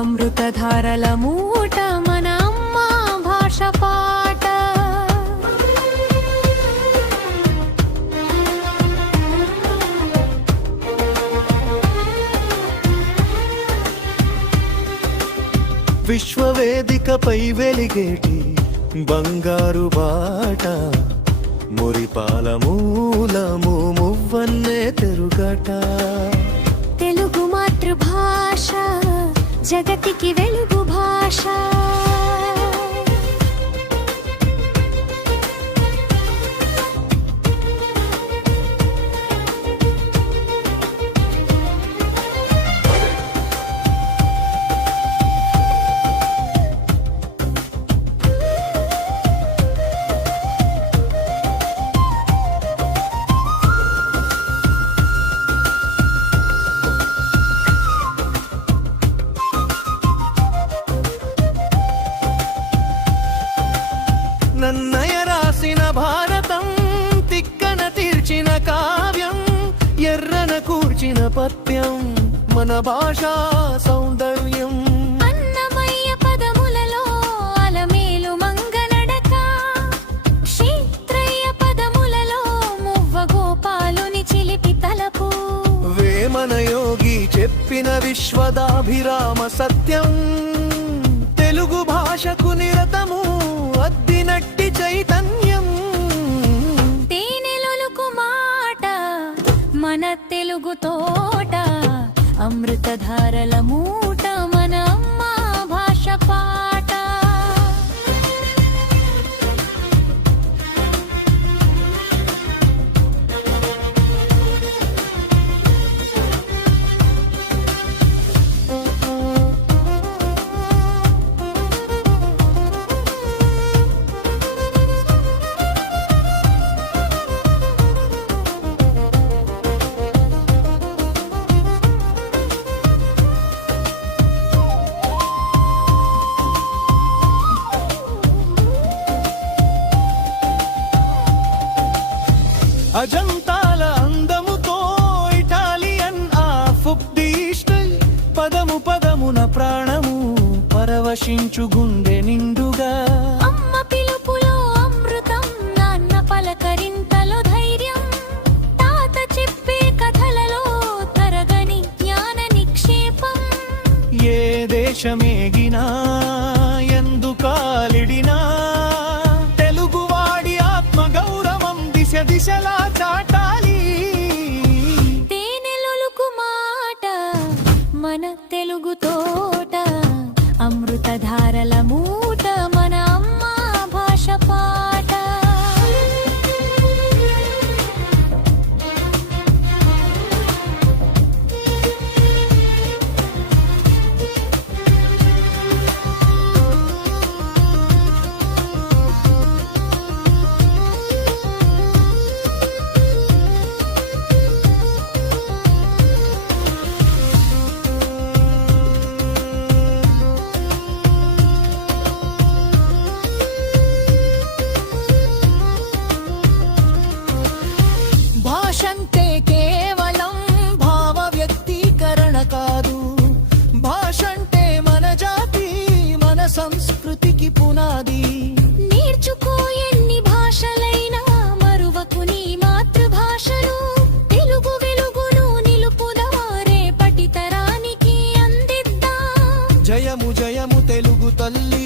అమృతధారల మూట మన అమ్మ భాష పాట. విశ్వవేదికపై వెలిగేటి బంగారు బాట, మురిపాల మూలము మువ్వన్నే తెరుగట. తెలుగు మాతృభాష జగతికి వెలుగు భాష. నన్నయ రాసిన భారతం, తిక్కన తీర్చిన కావ్యం, ఎర్రన కూర్చిన పద్యం మన భాషా సౌందర్యం. అన్నమయ్య పదములలో అలమేలు మంగనడక, క్షేత్రయ్య పదములలో మువ్వ గోపాలుని చిలిపి తలపు, వేమన యోగి చెప్పిన విశ్వదాభిరామ సత్యం. తెలుగు భాషకు నిరతము అద్దినట్టి చైతన్యం. తేనెలొలుకు మాట మన తెలుగు తోట, అమృతధారల మూట మన అమ్మ భాష పాట. అజంతాల అందముతో ఇటాలియన్ ఆఫ్ ది స్టైల్, పదము పదమున ప్రాణము పరవశించు గుండె నిండుగా. అమ్మ పిలుపులో అమృతం, నాన్న పలకరింతలో ధైర్యం, తాత చెప్పే కథలలో తరగని జ్ఞాన నిక్షేపం. ఏ దేశమేగినా ఎందు కాలిడినా తెలుగువాడి ఆత్మగౌరవం దిశ దిశలా చాటాలి. తేనెలొలుకు మాట మన తెలుగు తోట, అమృతధారల మూట మన అమ్మ భాష పాట. భాషంటే కేవలం భావ వ్యక్తీకరణ కాదు, భాషంటే మన జాతి మన సంస్కృతికి పునాది. నేర్చుకో ఎన్ని భాషలైనా మరువకు నీ మాతృభాషను, తెలుగు వెలుగును నిలుపుదాం రేపటి తరానికి అందిద్దాం. జయము జయము తెలుగు తల్లి.